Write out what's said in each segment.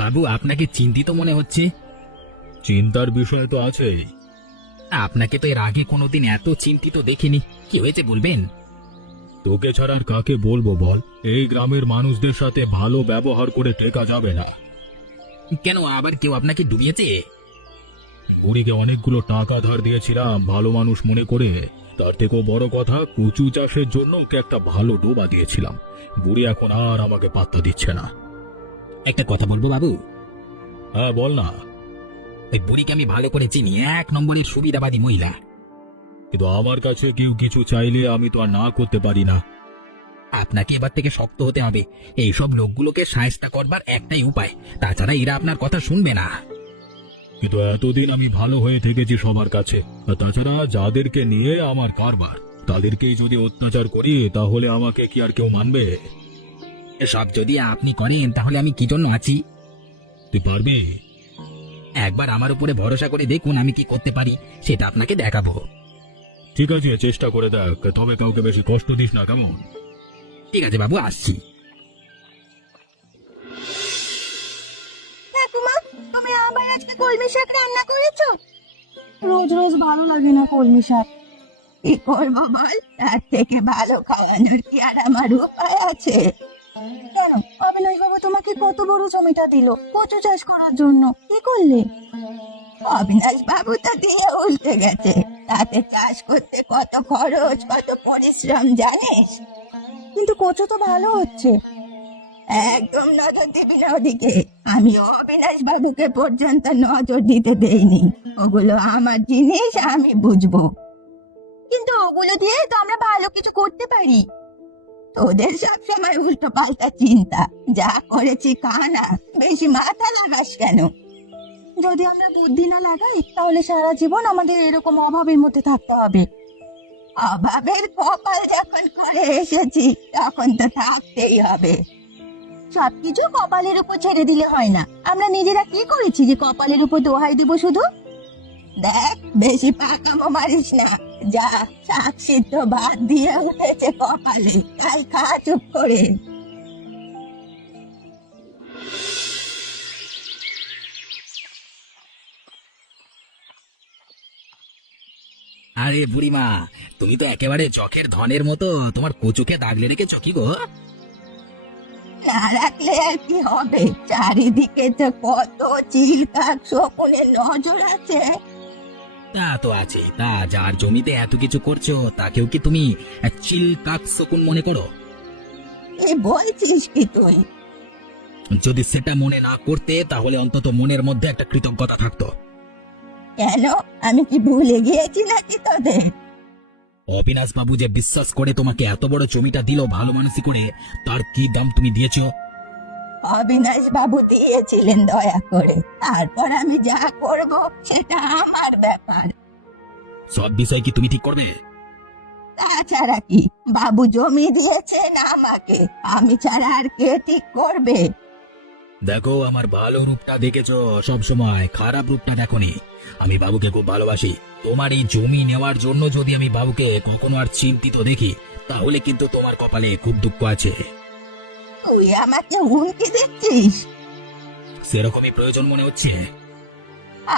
বাবু, আপনাকে চিন্তিত মনে হচ্ছে। চিন্তার বিষয় তো আছেই। আপনাকে তো এর আগে কোনোদিন এত চিন্তিত দেখিনি। কি হয়েছে বলবেন? তোকে ছাড়া আর কাকে বলবো বল? এই গ্রামের মানুষদের সাথে ভালো ব্যবহার করে টেকা যাবে না। কেন, আবার কেউ আপনাকে ডুবিয়েছে? বুড়িকে অনেকগুলো টাকা ধার দিয়েছিলাম ভালো মানুষ মনে করে। তার থেকেও বড় কথা, কচু চাষের জন্য ওকে একটা ভালো ডোবা দিয়েছিলাম। বুড়ি এখন আর আমাকে পাত্তা দিচ্ছে না। একটা কথা বলবো বাবু? হ্যাঁ, বল না। ওই বুড়িকে আমি ভালো করে চিনি, 1 নম্বরের সুবিধাবাদী মহিলা। কিন্তু আমার কাছে কেউ কিছু চাইলে আমি তো আর না করতে পারি না। আপনাকে এবার থেকে শক্ত হতে হবে। এইসব লোকগুলোকে সায়স্তা করবার একটাই উপায়, তাছাড়া এরা আপনার কথা শুনবে না। কিন্তু এতদিন আমি ভালো হয়ে থেকেছি সবার কাছে। আর তাছাড়া যাদেরকে নিয়ে আমার কারবার, তাদেরকেই যদি অত্যাচার করি তাহলে আমাকে কি আর কেউ মানবে? এসব যদি আপনি করেন তাহলে আমি কি জন্য আছি? তুই পারবি? একবার আমার উপরে ভরসা করে দেখুন, আমি কি করতে পারি সেটা আপনাকে দেখাবো। ঠিক আছে, চেষ্টা করে দেখ, তবে কাউকে বেশি কষ্ট দিস না, কেমন? ঠিক আছে বাবু, আসছি। ঠাকুমা, তুমি আবার আজকে কলমি শাক রান্না করেছো? রোজ রোজ ভালো লাগে না কলমি শাক। কি করবো বল, তার থেকে ভালো খাওয়ানোর কি আর আমার উপায় আছে? কেন, অবিনাশ বাবু তোমাকে কত বড় জমিটা দিল কচু চাষ করার জন্য, কি করলে? অবিনাশ বাবু তা দিয়ে উল্টে গেছে। তাতে চাষ করতে কত খরচ, কত পরিশ্রম জানিস? কিন্তু কচু তো ভালো হচ্ছে। একদম নজর দিবি না ওদিকে। আমি অবিনাশ বাবুকে পর্যন্ত নজর দিতে দেইনি। ওগুলো আমার জিনিস, আমি বুঝবো। কিন্তু ওগুলো দিয়ে তো আমরা ভালো কিছু করতে পারি। তোদের সব সময় উল্টো পাল্টা চিন্তা। যা করেছি কানা, বেশি মাথা লাগাস কেন? যদি আমরা বুদ্ধি না লাগাই তাহলে সারা জীবন আমাদের এরকম অভাবের মধ্যে থাকতে হবে। অভাবের কপাল যখন করে এসেছি তখন তো থাকতেই হবে। সবকিছু কপালের উপর ছেড়ে দিলে হয় না। আমরা নিজেরা কি করেছি যে কপালের উপর দোহাই দিব শুধু? দেখ, বেশি পাকামো মারিস না। যা, শাক সিদ্ধ ভাত দিয়ে উঠেছে কপালে, তাই খা চুপ করে। আরে বুড়িমা, তুমি তো একেবারে চকের ধনের মতো। তোমার কচুকে দাগলে রেখেছ কি গো? না রাখলে আর কি হবে? চারিদিকে তো কত চিল কাক শকুনের নজর আছে। তা তো আছে, তা যার জমিতে এত কিছু করছো তাকেও কি তুমি চিল কাক শকুন মনে করো? কি বলছিস কি তুই? যদি সেটা মনে না করতে তাহলে অন্তত মনের মধ্যে একটা কৃতজ্ঞতা থাকতো। কেন, আমি কি ভুলে গিয়েছি নাকি তোদের? অবিনাশ বাবু যে বিশ্বাস করে তোমাকে এত বড় জমিটা দিল ভালো মানুষই করে, তার কি দাম তুমি দিয়েছো? অবিনাশ বাবু দিয়েছিলেন দয়া করে, তারপর আমি যা করব সেটা আমার ব্যাপার। সব বিষয় কি তুমি ঠিক করবে? তাছাড়া কি, বাবু জমি দিয়েছেন আমাকে, আমি ছাড়া আর কে ঠিক করবে? দেখো, আমার ভালো রূপটা দেখেছো সব সময়, খারাপ রূপটা দেখোনি। আমি বাবুকে খুব ভালোবাসি। তোমার এই জমি নেওয়ার জন্য যদি আমি বাবুকে কখনো আর চিন্তিত দেখি তাহলে কিন্তু তোমার কপালে খুব দুঃখ আছে। তুই আমাকে হুমকি দিচ্ছিস? সেরকমই প্রয়োজন মনে হচ্ছে।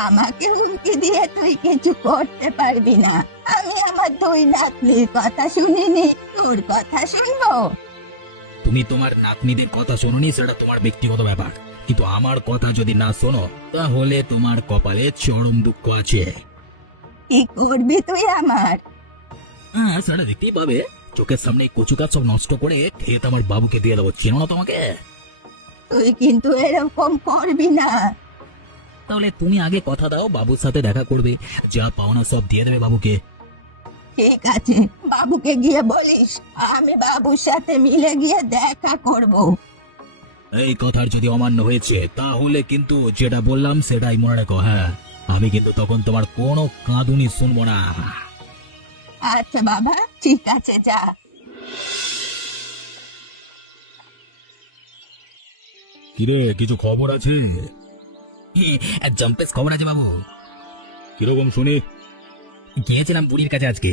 আমাকে হুমকি দিয়ে তুই কিছু করতে পারবি না। আমি আমার দুই নাতনির কথা শুনিনি, তোর কথা শুনবো? তুমি তোমার নাতনিদের কথা শোনোনি সেটা তোমার ব্যক্তিগত ব্যাপার, কিন্তু আমার কথা যদি না শোনো তাহলে তোমার কপালে চরম দুঃখ আছে। কি করবি তুই আমার? হ্যাঁ, সেটা দেখতেই পাবে। চোখের সামনে এই কচু গাছ সব নষ্ট করে খেত আমার বাবুকে দিয়ে দেবো। চেনো না তোমাকে? তুই কিন্তু এরকম করবি না। তাহলে তুমি আগে কথা দাও, বাবুর সাথে দেখা করবে, যা পাওনা সব দিয়ে দেবে বাবুকে। ঠিক আছে, বাবুকে গিয়ে বলিস আমি বাবুর সাথে মিলে গিয়ে দেখা করব। এই কথার যদি অমান্য হয়েছে তাহলে কিন্তু যেটা বললাম সেটাই মনে রেখো। হ্যাঁ, আমি কিন্তু তখন তোমার কোনো কাঁদুনি শুনবো না। আচ্ছা বাবা, ঠিক আছে, যা। কিরে, কিছু খবর আছে? জম্পেস খবর আছে বাবু। কিরকম শুনি? গিয়েছিলাম বুড়ির কাছে আজকে।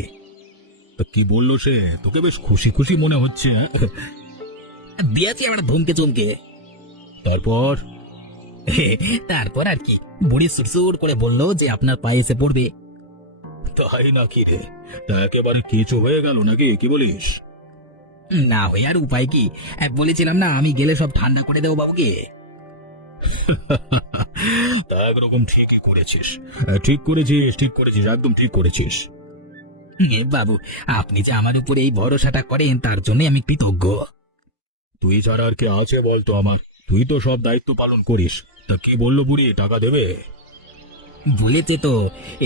তা কি বললো সে? তোকে বেশ খুশি খুশি মনে হচ্ছে। দিয়েছি আমরা ধমকে চমকে। তারপর? তারপর আর কি, বুড়ি সুরসুর করে বললো যে আপনার পায়ে এসে পড়বে। তাই নাকি রে? তা একেবারে কিছু হয়ে গেল নাকি, কি বলিস? না হয়ে আর উপায় কি, বলেছিলাম না আমি গেলে সব ঠান্ডা করে দেবো বাবুকে। তা একরকম ঠিকই করেছিস, ঠিক করেছিস, একদম ঠিক করেছিস। বাবু, আপনি যে আমার উপরে এই ভরসাটা করেন তার জন্য আমি কৃতজ্ঞ। তুই ছাড়া আর কে আছে বলতো আমার? তুই তো সব দায়িত্ব পালন করিস। তা কি বললো বুড়ি, টাকা দেবে? বলেছে তো,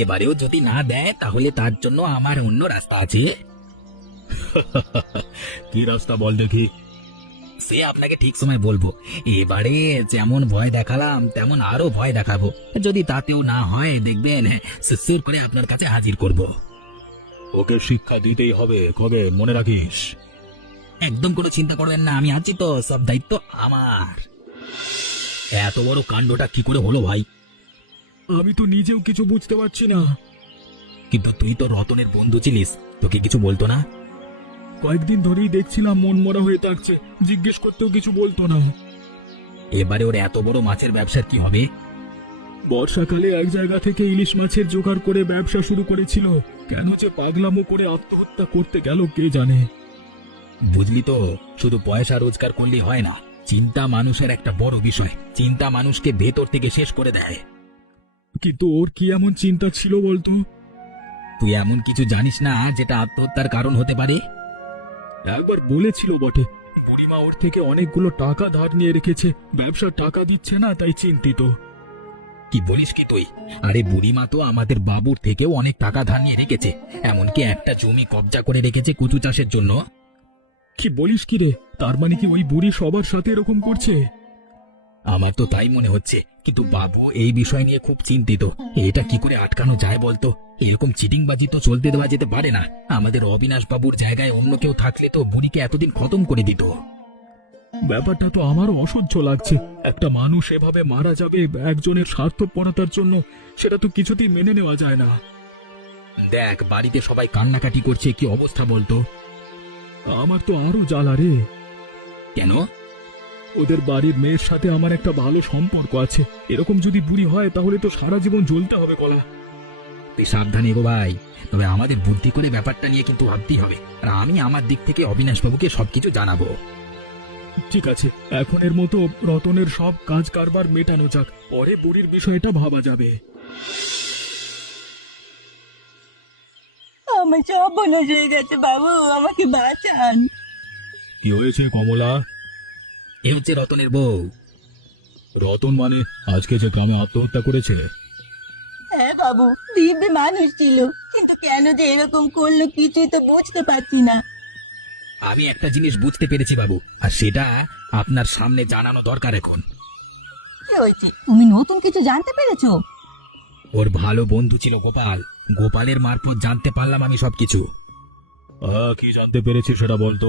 এবারেও যদি না দেয় তাহলে তার জন্য আমার অন্য রাস্তা আছে। কি রাস্তা বল দেখি। সে আপনাকে ঠিক সময় বলবো। এবারে যেমন ভয় দেখালাম তেমন আরো ভয় দেখাবো। যদি তাতেও না হয় দেখবেন সুর করে আপনার কাছে হাজির করব। ওকে শিক্ষা দিতেই হবে, কবে মনে রাখিস। একদম কোনো চিন্তা করবেন না, আমি আছি তো, সব দায়িত্ব আমার। এত বড় কাণ্ডটা কি করে হলো ভাই? আমি তো নিজেও কিছু বুঝতে পারছি না। কিন্তু তুই তো রতনের বন্ধু ছিলিস, তোকে কিছু বলতো না? কয়েকদিন ধরেই দেখছিলাম মন মরা হয়ে থাকছে, জিজ্ঞেস করতেও কিছু বলতো না। এবারে ওর এত বড় মাছের ব্যবসার কি হবে? বর্ষাকালে এক জায়গা থেকে ইলিশ মাছের জোগাড় করে ব্যবসা শুরু করেছিল, কেন যে পাগলামো করে আত্মহত্যা করতে গেল কে জানে। বুঝলি তো, শুধু পয়সা রোজগার করলেই হয় না, চিন্তা মানুষের একটা বড় বিষয়। চিন্তা মানুষকে ভেতর থেকে শেষ করে দেয়। কিন্তু ওর কি এমন চিন্তা ছিল বলতো? তুই এমন কিছু জানিস না যেটা আত্মহত্যার কারণ হতে পারে? একবার বলেছিল বটে, বুড়িমা ওর থেকে অনেকগুলো টাকা ধার নিয়ে রেখেছে, ব্যবসার টাকা দিচ্ছে না, তাই চিন্তিত। কি বলিস কি তুই? আরে বুড়িমা তো আমাদের বাবুর থেকেও অনেক টাকা ধার নিয়ে রেখেছে, এমনকি একটা জমি কবজা করে রেখেছে কচু চাষের জন্য। কি বলিস কি রে? তার মানে কি ওই বুড়ি সবার সাথে এরকম করছে? আমার তো তাই মনে হচ্ছে, কিন্তু বাবু এই বিষয় নিয়ে খুব চিন্তিত। এটা কি করে আটকানো যায় বলতো? এরকম চিটিংবাজি তো চলতে দেওয়া যেতে পারে না। আমাদের অবিনাশ বাবুর জায়গায় অন্য কেউ থাকলে তো বুড়িকে এতদিন খতম করে দিত। ব্যাপারটা তো আমারও অসহ্য লাগছে। একটা মানুষ এভাবে মারা যাবে একজনের স্বার্থপরতার জন্য, সেটা তো কিছুতেই মেনে নেওয়া যায় না। দেখ, বাড়িতে সবাই কান্নাকাটি করছে, কি অবস্থা বলতো? আমার তো আরো জ্বালা রে। কেন? ওদের বাড়ির মেয়ের সাথে আমার একটা ভালো সম্পর্ক আছে, এরকম যদি বুড়ি হয় তাহলে তো সারা জীবন জ্বলতে হবে কলা। তুই সাবধানে গো ভাই, তবে আমাদের বুদ্ধি করে ব্যাপারটা নিয়ে কিন্তু ভাবতেই হবে। আর আমি আমার দিক থেকে অবিনাশ বাবুকে সবকিছু জানাবো। ঠিক আছে, এখন এর মতো রতনের সব কাজ কারবার মেটানো যাক, পরে বুড়ির বিষয়টা ভাবা যাবে। আমার সব বোনজ হয়ে গেছে বাবু, আমাকে বাঁচান। কি হয়েছে কমলা? এ হচ্ছে রতনের বউ। রতন মানে আজকে যে গ্রামে আত্মহত্যা করেছে? হ্যাঁ বাবু, দিব্যি মানুষ ছিল, কিন্তু কেন যে এরকম করলো কিছুই তো বুঝতে পারছি না। আমি একটা জিনিস বুঝতে পেরেছি বাবু, আর সেটা আপনার সামনে জানানো দরকার এখন। কি হয়েছে? তুমি নতুন কিছু জানতে পেরেছো? ওর ভালো বন্ধু ছিল গোপাল, গোপালের মারফত জানতে পারলাম আমি সবকিছু। কি জানতে পেরেছি সেটা বলতো।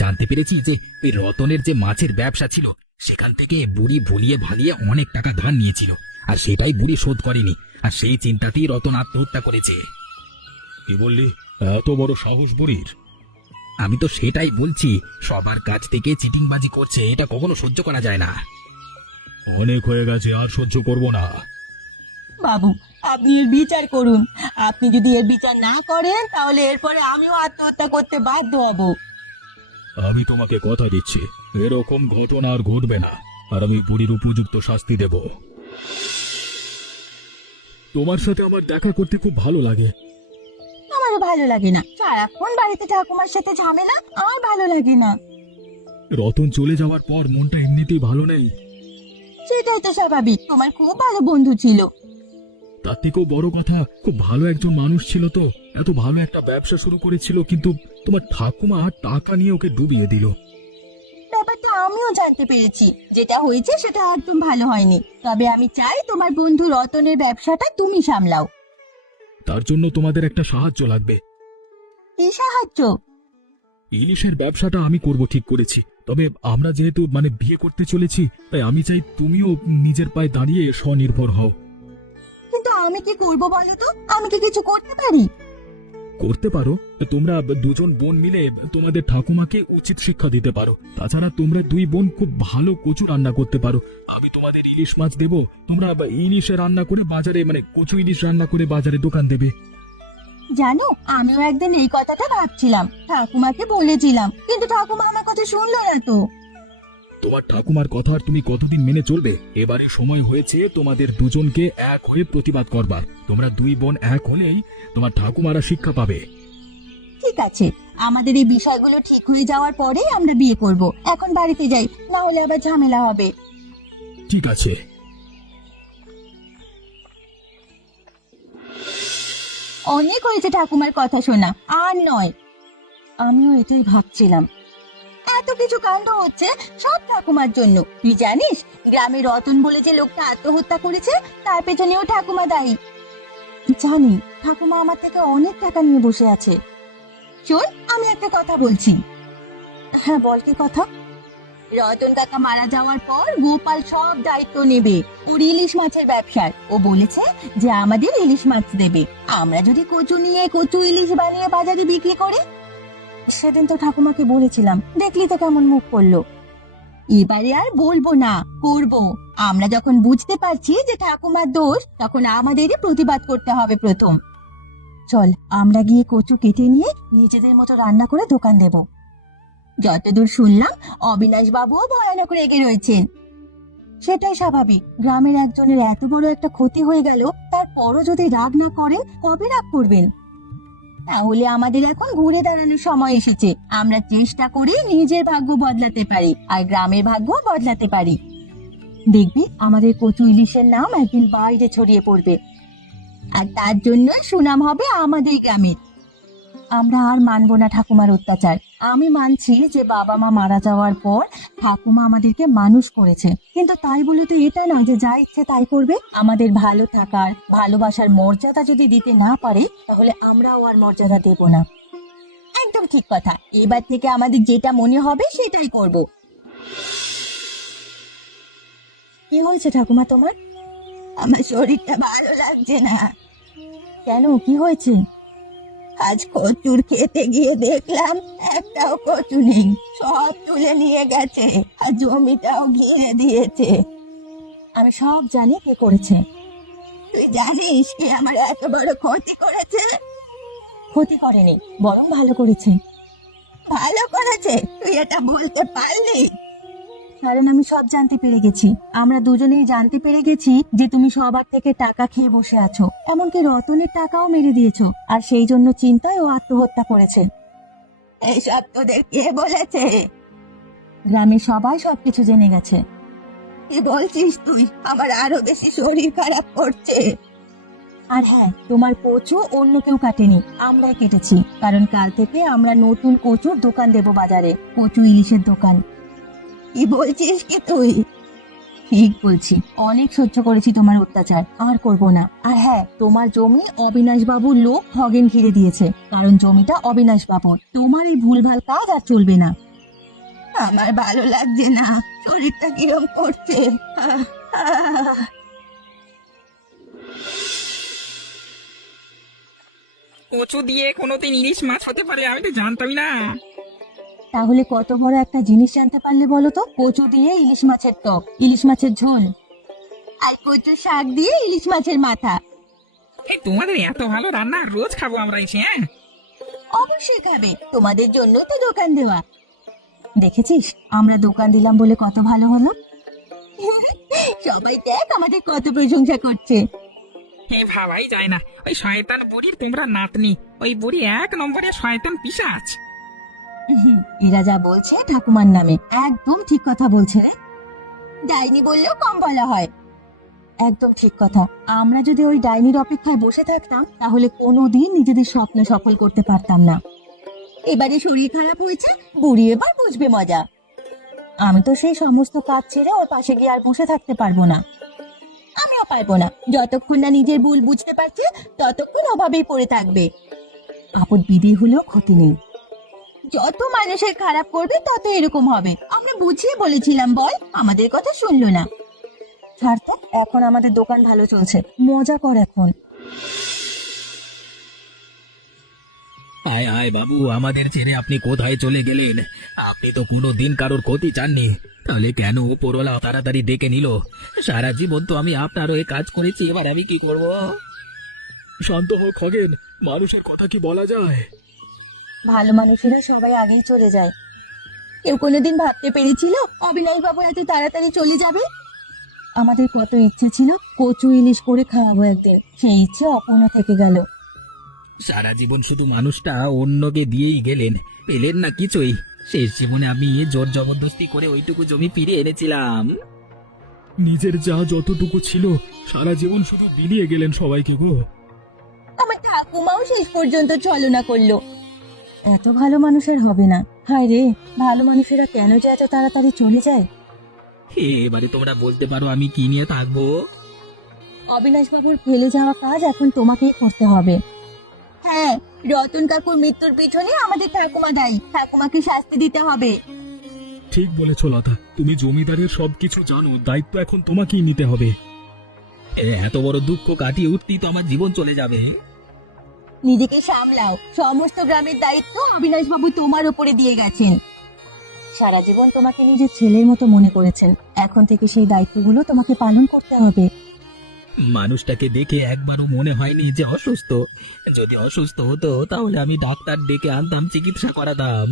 জানতে পেরেছি যে ওই রতনের যে মাছের ব্যবসা ছিল সেখান থেকে বুড়ি ভুলিয়ে ভালিয়ে অনেক টাকা ধার নিয়েছিল, আর সেটাই বুড়ি শোধ করেনি, আর সেই চিন্তাতেই রতন আত্মহত্যা করেছে। কি বললি? এত বড় সাহস বুড়ির? আমি তো সেটাই বলছি, সবার কাছ থেকে চিটিংবাজি করছে, এটা কখনো সহ্য করা যায় না। অনেক হয়ে গেছে, আর সহ্য করব না। বাবু, আপনি এর বিচার করুন। আপনি যদি এর বিচার না করেন তাহলে এরপরে আমিও আত্মহত্যা করতে বাধ্য হব। আমি তোমাকে কথা দিচ্ছি, এরকম ঘটনা আর ঘটবে না, আর আমি বুড়ির উপযুক্ত শাস্তি দেব। তোমার সাথে আমার দেখা করতে খুব ভালো লাগে। আমারও ভালো লাগে না, সারাক্ষণ বাড়িতে ঠাকুমার সাথে ঝামেলা, আমার ভালো লাগে না। রতন চলে যাওয়ার পর মনটা এমনিতেই ভালো নেই। সেটাই তো স্বাভাবিক, তোমার খুব ভালো বন্ধু ছিল। তার থেকেও বড় কথা, খুব ভালো একজন মানুষ ছিল তো, এত ভালো একটা ব্যবসা শুরু করেছিল, কিন্তু তোমার ঠাকুমা টাকা নিয়ে ওকে ডুবিয়ে দিল। ব্যাপারটা আমিও জানতে পেরেছি, যেটা হয়েছে সেটা একদম ভালো হয়নি। তবে আমি চাই তোমার বন্ধু রতনের ব্যবসাটা তুমি সামলাও। তার জন্য তোমাদের একটা সাহায্য লাগবে। কি সাহায্য? ইলিশের ব্যবসাটা আমি করব ঠিক করেছি, তবে আমরা যেহেতু বিয়ে করতে চলেছি, তাই আমি চাই তুমিও নিজের পায়ে দাঁড়িয়ে স্বনির্ভর হও। কিন্তু আমি কি করবো বলো তো? আমি কি কিছু করতে পারি? করতে পারো, তোমরা দুজন বোন মিলে তোমাদের ঠাকুমাকে উচিত শিক্ষা দিতে পারো। তাছাড়া তোমরা দুই বোন খুব ভালো কচু রান্না করতে পারো। আমি তোমাদের ইলিশ মাছ দেবো, তোমরা ইলিশে রান্না করে বাজারে, মানে কচু ইলিশ রান্না করে বাজারে দোকান দেবে। জানো, আমিও একদিন এই কথাটা ভাবছিলাম, ঠাকুমাকে বলেছিলাম, কিন্তু ঠাকুমা আমার কথা শুনলো না তো। তোমার ঠাকুমার কথা আর তুমি কতদিন মেনে চলবে? এবারে সময় হয়েছে তোমাদের দুজনকে এক হয়ে প্রতিবাদ করবার। তোমরা দুই বোন এক হলেই তোমার ঠাকুমারা শিক্ষা পাবে। ঠিক আছে, আমাদের এই বিষয়গুলো ঠিক হয়ে যাওয়ার পরেই আমরা বিয়ে করব। এখন বাড়িতে যাই, না হলে আবার ঝামেলা হবে। ঠিক আছে। অনেক হয়েছে ঠাকুমার কথা শোনা, আর নয়। আমিও এটাই ভাবছিলাম, এত কিছু কাণ্ড হচ্ছে সব ঠাকুমার জন্য। তুই জানিস, গ্রামে রতন বলে যে লোকটা আত্মহত্যা করেছে, তার পেছনেও ঠাকুমা দায়ী। জানি, ঠাকুমা আমার থেকে অনেক টাকা নিয়ে বসে আছে। শোন, আমি একটা কথা বলছি। হ্যাঁ বল, কি কথা? রতন কাকা মারা যাওয়ার পর গোপাল সব দায়িত্ব নেবে ওর ইলিশ মাছের ব্যবসার। ও বলেছে যে আমাদের ইলিশ মাছ দেবে, আমরা যদি কচু নিয়ে কচু ইলিশ বানিয়ে বাজারে বিক্রি করি। সেদিন তো ঠাকুমাকে বলেছিলাম, দেখলি তো কেমন মুখ করলো। এবারে আর বলবো না, করব। আমরা যখন বুঝতে পারছি যে ঠাকুমার দোষ, তখন আমাদেরই প্রতিবাদ করতে হবে প্রথম। চল, আমরা গিয়ে কচু কেটে নিয়ে নিজেদের মতো রান্না করে দোকান দেব। যতদূর শুনলাম, অবিনাশ বাবুও ভয়ানক রেগে রয়েছেন। সেটাই স্বাভাবিক, গ্রামের একজনের এত বড় একটা ক্ষতি হয়ে গেল, তারপরও যদি রাগ না করেন, কবে রাগ করবেন? তাহলে আমাদের এখন ঘুরে দাঁড়ানোর সময় এসেছে। আমরা চেষ্টা করি নিজের ভাগ্য বদলাতে পারি, আর গ্রামের ভাগ্য বদলাতে পারি। দেখবি, আমাদের কচু ইলিশের নাম একদিন বাইরে ছড়িয়ে পড়বে, আর তার জন্য সুনাম হবে আমাদের গ্রামের। আমরা আর মানবো না ঠাকুমার অত্যাচার। আমি মানছি যে বাবা মা মারা যাওয়ার পর ঠাকুমা আমাদেরকে মানুষ করেছে, কিন্তু তাই বলে তো এটা না যে যা ইচ্ছে তাই করবে। আমাদের ভালো থাকার, ভালোবাসার মর্যাদা যদি দিতে না পারে, তাহলে আমরাও আর মর্যাদা দেব না। একদম ঠিক কথা। এবার থেকে আমাদের যেটা মনে হবে সেটাই করব। কি হয়েছে ঠাকুমা তোমার? আমার শরীরটা ভালো লাগছে না। কেন, কি হয়েছে? আজ কচুর খেতে গিয়ে দেখলাম একটাও কচু নেই, সব তুলে নিয়ে গেছে, আর জমিটাও ঘিরে দিয়েছে। আমি সব জানি কে করেছে। তুই জানিস কে আমার এত বড় ক্ষতি করেছে? ক্ষতি করেনি, বরং ভালো করেছে। ভালো করেছে? তুই এটা বলতে পারলি? কারণ আমি সব জানতে পেরে গেছি। আমরা দুজনেই জানতে পেরে গেছি যে তুমি সবার থেকে টাকা খেয়ে বসে আছো, এমনকি রতনের টাকাও মেরে দিয়েছো, আর সেই জন্য চিন্তায় ও আত্মহত্যা করেছে। এইসব তোদের কে বলেছে? গ্রামের সবাই সবকিছু জেনে গেছে। কি বলছিস তুই? আমার আরো বেশি শরীর খারাপ করছে। আর হ্যাঁ, তোমার কচু অন্য কেউ কাটেনি, আমরাই কেটেছি। কারণ কাল থেকে আমরা নতুন কচুর দোকান দেব বাজারে, কচু ইলিশের দোকান। কি বলছিস কি তুই? ঠিক বলছি, অনেক সহ্য করেছি তোমার অত্যাচার, আর করব না। আর হ্যাঁ, তোমার জমি অবিনাশ বাবুর লোক খগেন ঘিরে দিয়েছে, কারণ জমিটা অবিনাশ বাবুর। তোমার এই ভুলভাল কাজ আর চলবে না। আমার ভালো লাগছে না, শরীরটা কিরম করছে। কচু দিয়ে কোনোদিন ইলিশ মাছ হতে পারে, আমি তো জানতামই না। তাহলে কত বড় একটা জিনিস জানতে পারলে বলো তো? কচু দিয়ে ইলিশ মাছের টক, ইলিশ মাছের ঝোল, আর কচু শাক দিয়ে ইলিশ মাছের মাথা। এই তোমাদের এত ভালো রান্না, রোজ খাবো আমরা এসে। হ্যাঁ, অবশ্যই খাবে, তোমাদের জন্য তো দোকান দেওয়া। দেখেছিস, আমরা দোকান দিলাম বলে কত ভালো হলো। সবাই দেখ আমাদের কত প্রশংসা করছে। হে ভাবাই যায় না, ওই শয়তান বুড়ির তোমরা নাতনি, ওই বুড়ি এক নম্বরে শয়তান পিশাচ। এরা যা বলছে ঠাকুমার নামে, একদম ঠিক কথা বলছে রে। ডাইনি বললেও কম বলা হয়। একদম ঠিক কথা। আমরা যদি ওই ডাইনির অপেক্ষায় বসে থাকতাম, তাহলে কোনোদিন নিজেদের স্বপ্ন সফল করতে পারতাম না। এবারে শরীর খারাপ হয়েছে, বুড়ি এবার বুঝবে মজা। আমি তো সেই সমস্ত কাজ ছেড়ে ওর পাশে গিয়ে আর বসে থাকতে পারবো না। আমিও পারবো না। যতক্ষণ না নিজের ভুল বুঝতে পারছে, ততক্ষণ অভাবেই পড়ে থাকবে। আপদ বিধি হলেও ক্ষতি নেই। যত মানুষের খারাপ করবে তত এরকম হবে। আমরা বুঝিয়ে বলেছিলাম, বল, আমাদের কথা শুনলো না। ছাড় তো, এখন আমাদের দোকান ভালো চলছে, মজা কর এখন। আয় আয় বাবু, আমাদের ছেড়ে আপনি কোথায় চলে গেলেন? আপনি তো কোনো দিন কারোর ক্ষতি চাননি, তাহলে কেন উপরওয়ালা তাড়াতাড়ি ডেকে নিল? সারা জীবন তো আমি আপনার হয়ে কাজ করেছি, এবার আমি কি করব? শান্ত হোক খগেন, মানুষের কথা কি বলা যায়? ভালো মানুষেরা সবাই আগেই চলে যায়। কেউ কোনোদিন ভাবতে পেরেছিল অবিনাশ বাবু এত তাড়াতাড়ি চলে যাবে? আমাদের কত ইচ্ছে ছিল কচু ইলিশ করে খাওয়াবো একদিন, সেই ইচ্ছে অপূর্ণ থেকে গেল। সারা জীবন শুধু মানুষটা অন্যকে দিয়েই গেলেন, পেলেন না কিছুই। শেষ জীবনে আমি জোর জবরদস্তি করে ওইটুকু জমি ফিরিয়ে এনেছিলাম। নিজের যা যতটুকু ছিল সারা জীবন শুধু বিলিয়ে গেলেন সবাইকে গো। আমার ঠাকুমাও শেষ পর্যন্ত ছলনা করলো। এত ভালো মানুষের হবে না। হায় রে, ভালো মানুষেরা কেন যে এত তাড়াতাড়ি চলে যায়? এবারে তোমরা বলতে পারো আমি কি নিয়ে থাকবো? অবিনাশ বাবুর ফেলে যাওয়া কাজ এখন তোমাকেই করতে হবে। হ্যাঁ, রতন কাকুর মৃত্যুর পিছনে আমাদের ঠাকুমা দায়ী। ঠাকুমাকে শাস্তি দিতে হবে। ঠিক বলেছ লতা, তুমি জমিদারের সবকিছু জানো, দায়িত্ব এখন তোমাকেই নিতে হবে। এত বড় দুঃখ কাটিয়ে উঠতেই তো আমার জীবন চলে যাবে। নিজেকে সামলাও। সমস্ত গ্রামের দায়িত্ব অবিনাশ বাবু তোমার উপরে দিয়ে গেছেন। সারা জীবন তোমাকে নিজের ছেলের মতো মনে করেছেন, এখন থেকে সেই দায়িত্বগুলো তোমাকে পালন করতে হবে। মানুষটাকে দেখে একবারও মনে হয়নি যে অসুস্থ। যদি অসুস্থ হতো তাহলে আমি ডাক্তার ডেকে আনতাম, চিকিৎসা করাতাম।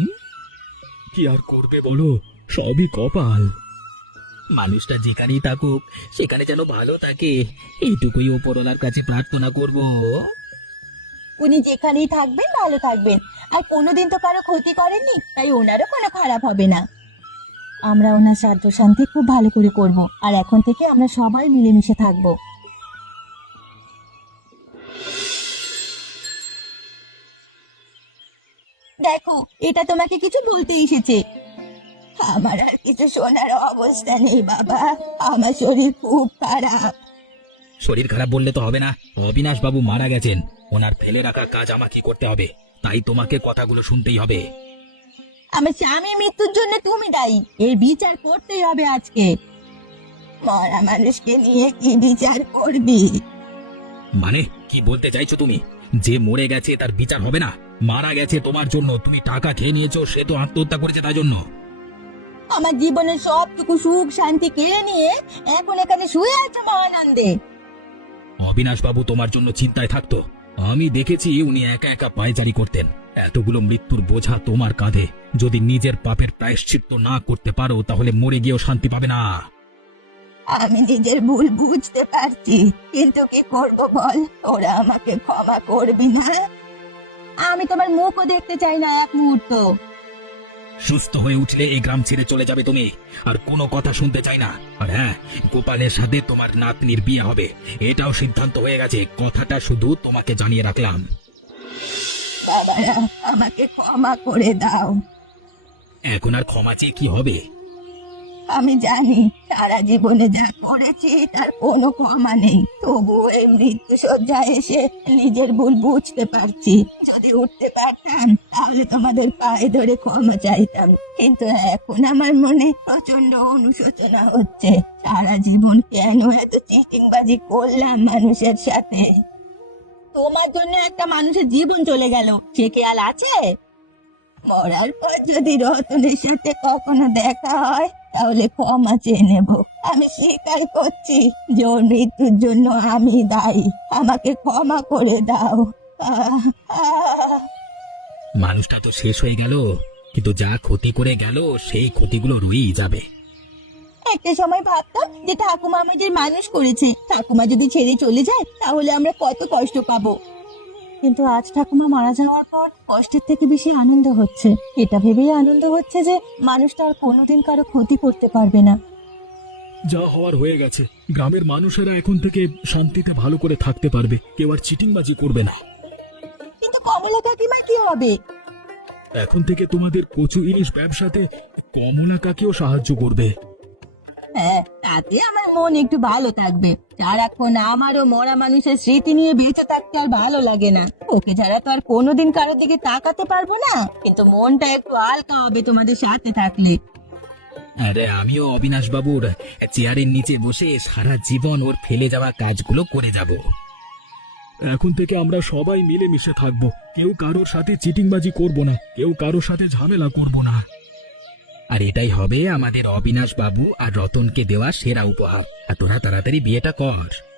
কি আর করবে বলো, সবই কপাল। মানুষটা যেখানেই থাকুক সেখানে যেন ভালো থাকে, এইটুকুই ওপরওয়ালার কাছে প্রার্থনা করব। উনি যেখানেই থাকবেন ভালো থাকবেন, আর কোনোদিন তো কারো ক্ষতি করেননি, তাই ওনারও কোনো খারাপ হবে না। আমরা ওনার শ্রাদ্ধ শান্তি খুব ভালো করে করব, আর এখন থেকে আমরা সবাই মিলেমিশে থাকবো। দেখো, এটা তোমাকে কিছু বলতে এসেছে। আমার আর কিছু শোনার অবস্থা নেই বাবা, আমার শরীর খুব খারাপ। শরীর খারাপ বললে তো হবে না, অবিনাশ বাবু মারা গেছেন, ওনার ফেলে রাখা কাজ আমাকে করতে হবে, তাই তোমাকে কথাগুলো শুনতেই হবে। আমার স্বামীর মৃত্যুর জন্য তুমি দায়ী, এর বিচার করতেই হবে আজকে। মরা মানুষকে নিয়ে কি বিচার করবি? মানে কি বলতে চাইছো তুমি? যে মরে গেছে তার বিচার হবে না? মারা গেছে তোমার জন্য, তুমি টাকা খেয়ে নিয়েছো, সে তো আত্মহত্যা করেছে তার জন্য। আমার জীবনের সবটুকু সুখ শান্তি কেড়ে নিয়ে এখন এখানে শুয়ে আছে মহানন্দে। অবিনাশ বাবু তোমার জন্য চিন্তায় থাকতো, আমি দেখেছি উনি একা একা পায়চারি করতেন। এতগুলো মৃত্যুর বোঝা তোমার কাঁধে, যদি নিজের পাপের প্রায়শ্চিত্ত না করতে পারো তাহলে মরে গিয়েও শান্তি পাবে না। আমি নিজের ভুল বুঝতে পারছি, কিন্তু কি করব বল, ওরা আমাকে ক্ষমা করবি না? আমি তোমার মুখও দেখতে চাই না এক মুহূর্ত। সুস্থ হয়ে উঠলে এই গ্রাম ছেড়ে চলে যাবে তুমি, আর কোনো কথা শুনতে চাই না। আর হ্যাঁ, গোপালের সাথে তোমার নাতনির বিয়ে হবে, এটাও সিদ্ধান্ত হয়ে গেছে, কথাটা শুধু তোমাকে জানিয়ে রাখলাম। বাবারা, আমাকে ক্ষমা করে দাও। এখন আর ক্ষমা চেয়ে কি হবে? আমি জানি সারা জীবনে যা করেছি তার কোনো ক্ষমা নেই, তবু এই মৃত্যু শয্যায় এসে নিজের ভুল বুঝতে পারছি। যদি উঠতে পারতাম তাহলে তোমাদের পায়ে ধরে ক্ষমা চাইতাম, কিন্তু এখন আমার মনে প্রচন্ড অনুশোচনা হচ্ছে। সারা জীবন কেন এত চিটিংবাজি করলাম মানুষের সাথে? তোমার জন্য একটা মানুষের জীবন চলে গেল, সে খেয়াল আছে? মরার পর যদি রতনের সাথে কখনো দেখা হয় তাহলে ক্ষমা চেয়ে নেব। আমি স্বীকার করছি যে ওর মৃত্যুর জন্য আমি দায়ী, আমাকে ক্ষমা করে দাও। আহ, আহ। মানুষটা তো শেষ হয়ে গেল, কিন্তু যা ক্ষতি করে গেল সেই ক্ষতিগুলো রয়েই যাবে। একটা সময় ভাবতাম যে ঠাকুমা আমাদের মানুষ করেছে, ঠাকুমা যদি ছেড়ে চলে যায় তাহলে আমরা কত কষ্ট পাবো, কিন্তু আজ ঠাকুমা মারা যাওয়ার পর কষ্টের থেকে বেশি আনন্দ হচ্ছে। এটা ভেবেই আনন্দ হচ্ছে যে মানুষটা আর কোনোদিন কারো ক্ষতি করতে পারবে না। যা হওয়ার হয়ে গেছে, গ্রামের মানুষেরা এখন থেকে শান্তিতে ভালো করে থাকতে পারবে, কেউ আর চিটিংবাজি করবে না। কিন্তু কমলা কাকিমা কি হবে? এখন থেকে তোমাদের কচু ইলিশ ব্যবসাতে কমলা কাকেও সাহায্য করবে। হ্যাঁ, তাতে আমার মন একটু ভালো থাকবে। সারাক্ষণ আমারও মরা মানুষের স্মৃতি নিয়ে বেঁচে থাকতে আর ভালো লাগে না। ওকে ছাড়া তো আর কোনোদিন কারোর দিকে তাকাতে পারবো না, কিন্তু মনটা একটু হালকা হবে তোমাদের সাথে থাকলে। আরে আমিও অবিনাশ বাবুর চেয়ারের নিচে বসে সারা জীবন ওর ফেলে যাওয়া কাজগুলো করে যাব। এখন থেকে আমরা সবাই মিলেমিশে থাকবো, কেউ কারোর সাথে চিটিংবাজি করব না, কেউ কারোর সাথে ঝামেলা করব না। আর এটাই হবে আমাদের অবিনাশ বাবু আর রতনকে দেওয়া সেরা উপহার। আর তোরা তাড়াতাড়ি বিয়েটা কর।